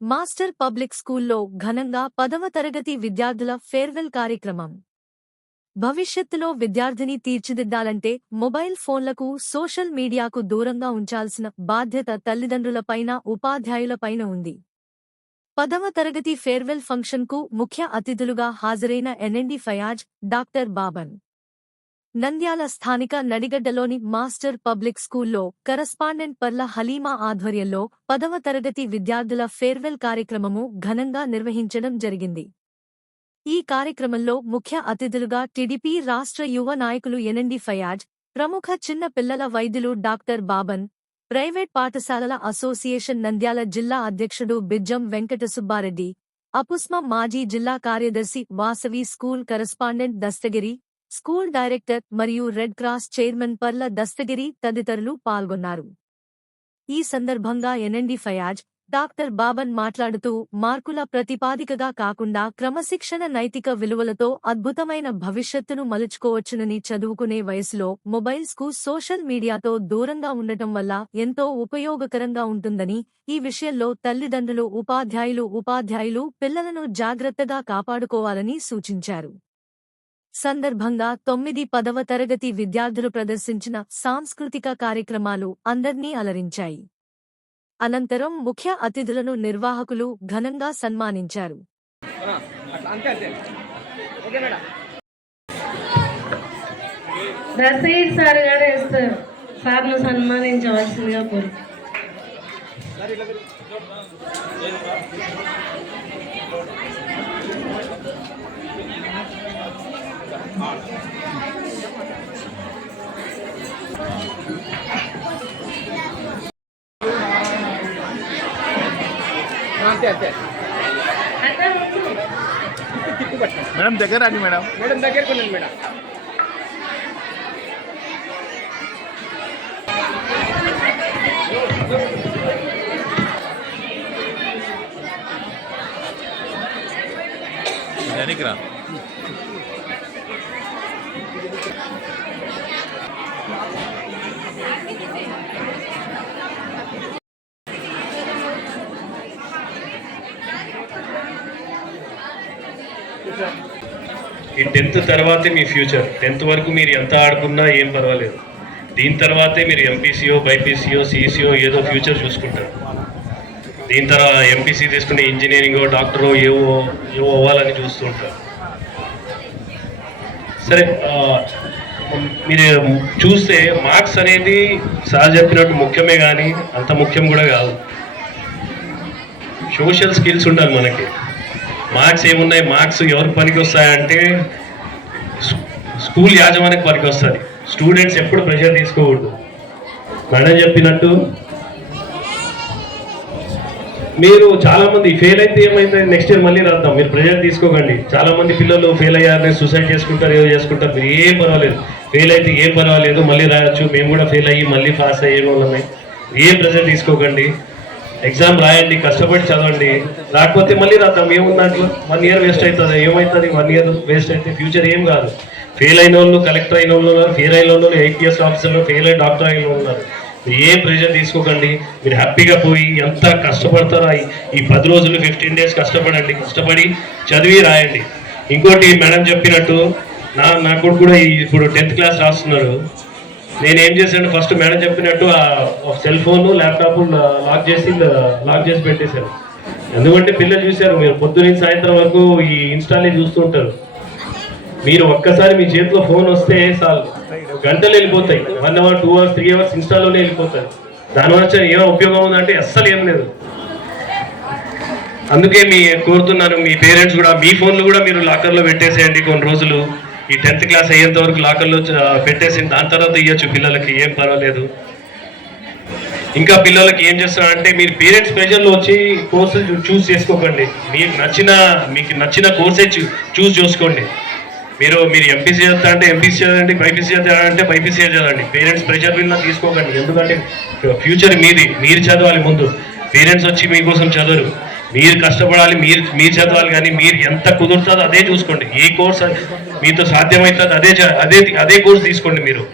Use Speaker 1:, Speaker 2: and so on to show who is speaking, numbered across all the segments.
Speaker 1: Master public స్కూల్లో ఘనంగా పదవ తరగతి విద్యార్థుల ఫేర్వెల్ కార్యక్రమం. భవిష్యత్తులో విద్యార్థిని తీర్చిదిద్దాలంటే మొబైల్ ఫోన్లకు సోషల్ మీడియాకు దూరంగా ఉంచాల్సిన బాధ్యత తల్లిదండ్రులపైన ఉపాధ్యాయులపైన ఉంది. పదవ తరగతి ఫేర్వెల్ ఫంక్షన్కు ముఖ్య అతిథులుగా హాజరైన ఎన్ఎండి ఫయాజ్ డాక్టర్ బాబన్. నంద్యాల స్థానిక నడిగడ్డలోని మాస్టర్ పబ్లిక్ స్కూల్లో కరస్పాండెంట్ పర్ల హలీమా ఆధ్వర్యంలో పదవ తరగతి విద్యార్థుల ఫేర్వెల్ కార్యక్రమము ఘనంగా నిర్వహించడం జరిగింది. ఈ కార్యక్రమంలో ముఖ్య అతిథులుగా టీడీపీ రాష్ట్ర యువ నాయకులు ఎనండి ఫయాజ్ ప్రముఖ చిన్న పిల్లల వైద్యులు డాక్టర్ బాబన్ ప్రైవేట్ పాఠశాలల అసోసియేషన్ నంద్యాల జిల్లా అధ్యక్షుడు బిజ్జం వెంకటసుబ్బారెడ్డి అపుస్మ మాజీ జిల్లా కార్యదర్శి Vasavi school correspondent Dastagiri school director మరియు Red Cross chairman Parla Dastagiri తదితరులు పాల్గొన్నారు. ఈ సందర్భంగా ఎన్ఎండి ఫయాజ్ డాక్టర్ బాబన్ మాట్లాడుతూ మార్కుల ప్రతిపాదికగా కాకుండా క్రమశిక్షణ నైతిక విలువలతో అద్భుతమైన భవిష్యత్తును మలుచుకోవచ్చునని చదువుకునే వయసులో మొబైల్స్కు సోషల్ మీడియాతో దూరంగా ఉండటం వల్ల ఎంతో ఉపయోగకరంగా ఉంటుందని ఈ విషయంలో తల్లిదండ్రులు ఉపాధ్యాయులు ఉపాధ్యాయులు పిల్లలను జాగ్రత్తగా కాపాడుకోవాలని సూచించారు. సందర్భంగా తొమ్మిది పదవ తరగతి విద్యార్థులు ప్రదర్శించిన సాంస్కృతిక కార్యక్రమాలు అందర్నీ అలరించాయి. అనంతరం ముఖ్య అతిథులను నిర్వాహకులు ఘనంగా సన్మానించారు.
Speaker 2: సార్ గారు సార్ను సన్మానించవలసిందిగా కోరు.
Speaker 3: మేడం దగ్గర రండి మేడం
Speaker 4: మేడం దగ్గరికి ఉండండి మేడం
Speaker 3: వెనక్కి రా
Speaker 5: ఈ టెన్త్ తర్వాతే మీ ఫ్యూచర్. టెన్త్ వరకు మీరు ఎంత ఆడుకున్నా ఏం పర్వాలేదు. దీని తర్వాతే మీరు ఎంపీసీఓ బైపీసీఓ సిఈసీఓ ఏదో ఫ్యూచర్ చూసుకుంటారు. దీని తర్వాత ఎంపీసీ తీసుకుంటే ఇంజనీరింగో డాక్టరో ఏవో ఏవో అవ్వాలని చూస్తుంటారు సరే మీరు చూస్తే మార్క్స్ అనేది సార్ చెప్పినట్టు ముఖ్యమే కానీ అంత ముఖ్యం కూడా కాదు. సోషల్ స్కిల్స్ ఉండాలి మనకి. మార్క్స్ ఏమున్నాయి? మార్క్స్ ఎవరికి పనికి వస్తాయంటే స్కూల్ యాజమాన్యం పనికి వస్తుంది స్టూడెంట్స్ ఎప్పుడు ప్రెషర్ తీసుకోకూడదు. మేడం చెప్పినట్టు మీరు చాలామంది ఫెయిల్ అయితే ఏమైతే నెక్స్ట్ ఇయర్ మళ్ళీ రాద్దాం. మీరు ప్రెషర్ తీసుకోకండి. చాలామంది పిల్లలు ఫెయిల్ అయ్యారని సూసైడ్ చేసుకుంటారు ఏదో చేసుకుంటారు. మీరు ఏం పర్వాలేదు. ఫెయిల్ అయితే ఏం పర్వాలేదు మళ్ళీ రాయొచ్చు. మేము కూడా ఫెయిల్ అయ్యి మళ్ళీ పాస్ అయ్యే వాళ్ళమే. ఏం ప్రెషర్ తీసుకోకండి. ఎగ్జామ్ రాయండి కష్టపడి చదవండి. రాకపోతే మళ్ళీ రాద్దాం. ఏముంది వన్ ఇయర్ వేస్ట్ అవుతుంది. ఏమవుతుంది వన్ ఇయర్ వేస్ట్ అయితే ఫ్యూచర్ ఏం కాదు. ఫెయిల్ అయిన వాళ్ళు కలెక్టర్ అయిన వాళ్ళు ఉన్నారు. ఫెయిల్ అయిన వాళ్ళు ఐపీఎస్ ఆఫీసర్లు ఫెయిల్ అయిన డాక్టర్ అయిన వాళ్ళు ఉన్నారు. మీరు ఏ ప్రెషర్ తీసుకోకండి. మీరు హ్యాపీగా పోయి ఎంత కష్టపడతారో ఈ- పది రోజులు ఫిఫ్టీన్ డేస్ కష్టపడండి. కష్టపడి చదివి రాయండి. ఇంకోటి మేడం చెప్పినట్టు నా నా కొడుకు కూడా ఇప్పుడు టెన్త్ క్లాస్ రాస్తున్నారు నేను ఏం చేశాను ఫస్ట్ మేడం చెప్పినట్టు ఆ సెల్ ఫోన్ ల్యాప్టాప్ లాక్ చేసి లాక్ చేసి పెట్టేశాను ఎందుకంటే పిల్లలు చూశారు మీరు పొద్దున్న సాయంత్రం వరకు ఈ ఇన్స్టాలే చూస్తూ ఉంటారు. మీరు ఒక్కసారి మీ చేతిలో ఫోన్ వస్తే చాలు. గంటలు వెళ్ళిపోతాయి. One hour two hours three hours ఇన్స్టాలోనే వెళ్ళిపోతాయి దానివల్ల ఏమో ఉపయోగం ఉందంటే అస్సలు ఏం లేదు. అందుకే మీ కోరుతున్నాను మీ పేరెంట్స్ కూడా మీ ఫోన్లు కూడా మీరు లాకర్లో పెట్టేసేయండి కొన్ని రోజులు. ఈ టెన్త్ క్లాస్ అయ్యేంత వరకు లాకర్లో పెట్టేసి దాని తర్వాత ఇవ్వచ్చు పిల్లలకి ఏం పర్వాలేదు. ఇంకా పిల్లలకి ఏం చేస్తారంటే మీరు పేరెంట్స్ ప్రెజర్లో వచ్చి కోర్సులు చూస్ చేసుకోకండి. మీకు నచ్చిన మీకు నచ్చిన కోర్సే చూస్ చేసుకోండి. మీరు మీరు ఎంపీసీ చేస్తా అంటే ఎంపీసీ చదవండి బైపీసీ చదవాలంటే బైపీసీ చదవండి పేరెంట్స్ ప్రెషర్ మీద తీసుకోకండి. ఎందుకంటే ఫ్యూచర్ మీది. మీరు చదవాలి ముందు. పేరెంట్స్ వచ్చి మీకోసం చదవరు. మీరు కష్టపడాలి మీరు మీరు చదవాలి కానీ మీరు ఎంత కుదురుతుందో అదే చూసుకోండి. ఏ కోర్స్ మీతో సాధ్యమవుతుంది అదే అదే అదే కోర్స్ తీసుకోండి మీరు.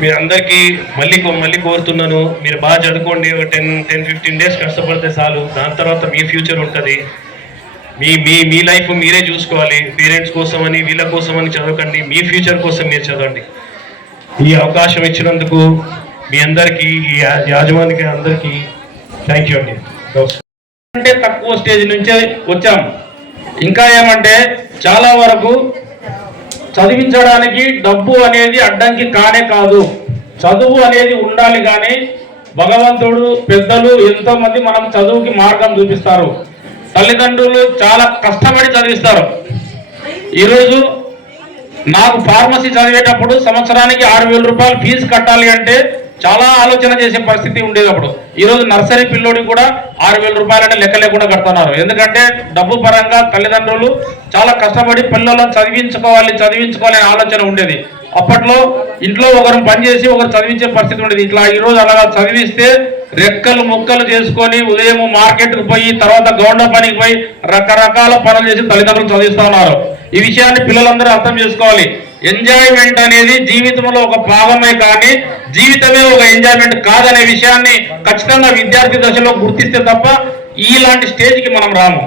Speaker 5: మీరు అందరికీ మళ్ళీ కో- మళ్ళీ కోరుతున్నాను. మీరు బాగా చదువుకోండి. ఒక టెన్ టెన్ ఫిఫ్టీన్ డేస్ కష్టపడితే చాలు. దాని తర్వాత మీ ఫ్యూచర్ ఉంటుంది. మీ మీ మీ లైఫ్ మీరే చూసుకోవాలి. పేరెంట్స్ కోసమని వీళ్ళ కోసమని చదవకండి. మీ ఫ్యూచర్ కోసం మీరు చదవండి. ఈ అవకాశం ఇచ్చినందుకు మీ అందరికీ ఈ యా- అందరికీ థ్యాంక్ యూ అండి. నమస్కారం
Speaker 3: అంటే తక్కువ స్టేజ్ నుంచే వచ్చాం. ఇంకా ఏమంటే చాలా వరకు చదివించడానికి డబ్బు అనేది అడ్డంకి కానే కాదు. చదువు అనేది ఉండాలి కానీ భగవంతుడు పెద్దలు ఎంతో మంది మనం చదువుకి మార్గం చూపిస్తారు. తల్లిదండ్రులు చాలా కష్టపడి చదివిస్తారు. ఈరోజు నాకు ఫార్మసీ చదివేటప్పుడు సంవత్సరానికి ఆరు వేల రూపాయలు ఫీజు కట్టాలి అంటే చాలా ఆలోచన చేసే పరిస్థితి ఉండేది అప్పుడు. ఈరోజు నర్సరీ పిల్లోడికి కూడా ఆరు వేల రూపాయలనే లెక్క లేకుండా కడుతున్నారు. ఎందుకంటే డబ్బు పరంగా తల్లిదండ్రులు చాలా కష్టపడి పిల్లలను చదివించుకోవాలి చదివించుకోవాలి అనే ఆలోచన ఉండేది. అప్పట్లో ఇంట్లో ఒకరు పనిచేసి ఒకరు చదివించే పరిస్థితి ఉండేది. ఇట్లా ఈరోజు అలాగా చదివిస్తే రెక్కలు ముక్కలు చేసుకొని ఉదయం మార్కెట్కి పోయి తర్వాత గౌండ పనికి పోయి రకరకాల పనులు చేసి తల్లిదండ్రులు చదివిస్తున్నారు ఈ విషయాన్ని పిల్లలందరూ అర్థం చేసుకోవాలి. ఎంజాయ్మెంట్ అనేది జీవితంలో ఒక భాగమే కానీ జీవితమే ఒక ఎంజాయ్మెంట్ కాదనే విషయాన్ని ఖచ్చితంగా విద్యార్థి దశలో గుర్తిస్తే తప్ప ఇలాంటి స్టేజ్కి మనం రాము.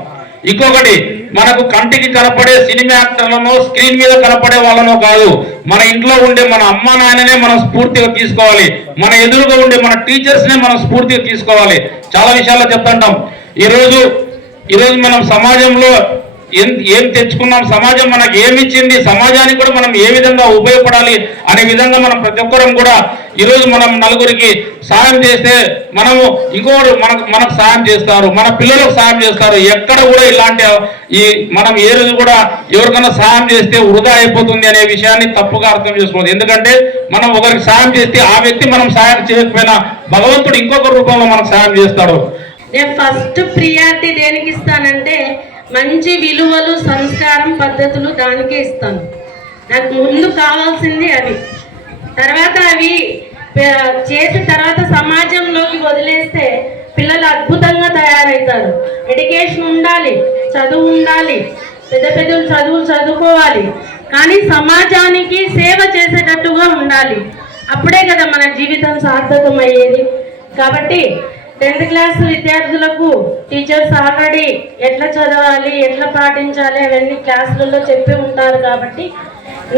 Speaker 3: ఇంకొకటి మనకు కంటికి కనపడే సినిమా యాక్టర్లను స్క్రీన్ మీద కనపడే వాళ్ళనో కాదు మన ఇంట్లో ఉండే మన అమ్మ నాయననే మనం స్ఫూర్తిగా తీసుకోవాలి. మన ఎదురుగా ఉండే మన టీచర్స్ నే మనం స్ఫూర్తిగా తీసుకోవాలి. చాలా విషయాల్లో చెప్తుంటాం ఈరోజు ఈరోజు మనం సమాజంలో ఏం ఏం తెచ్చుకున్నాం? సమాజం మనకు ఏమిచ్చింది? సమాజానికి కూడా మనం ఏ విధంగా ఉపయోగపడాలి అనే విధంగా మనం ప్రతి ఒక్కరం కూడా ఈరోజు మనం నలుగురికి సాయం చేస్తే మనము ఇంకోటి మనకు మనకు సాయం చేస్తారు మన పిల్లలకు సాయం చేస్తారు. ఎక్కడ కూడా ఇలాంటి ఈ మనం ఏ రోజు కూడా ఎవరికైనా సాయం చేస్తే వృధా అయిపోతుంది అనే విషయాన్ని తప్పుగా అర్థం చేసుకోవద్దు. ఎందుకంటే మనం ఒకరికి సాయం చేస్తే ఆ వ్యక్తి మనం సాయం చేయకపోయినా భగవంతుడు ఇంకొక రూపంలో మనకు సాయం చేస్తాడు.
Speaker 2: నేను ఫస్ట్ ప్రియారిటీ దేనికి ఇస్తానంటే మంచి విలువలు సంస్కారం పద్ధతులు దానికే ఇస్తాను. నాకు ముందు కావాల్సింది అవి. తర్వాత అవి చేసిన తర్వాత సమాజంలోకి వదిలేస్తే పిల్లలు అద్భుతంగా తయారవుతారు. ఎడ్యుకేషన్ ఉండాలి చదువు ఉండాలి పెద్ద పెద్ద చదువులు చదువుకోవాలి. కానీ సమాజానికి సేవ చేసేటట్టుగా ఉండాలి. అప్పుడే కదా మన జీవితం సార్థకమయ్యేది. కాబట్టి టెన్త్ క్లాస్ విద్యార్థులకు టీచర్స్ ఆల్రెడీ ఎట్లా చదవాలి ఎట్లా పాటించాలి అవన్నీ క్లాసులలో చెప్పి ఉంటారు కాబట్టి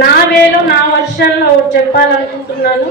Speaker 2: నా వేలో నా వర్షన్లో చెప్పాలనుకుంటున్నాను.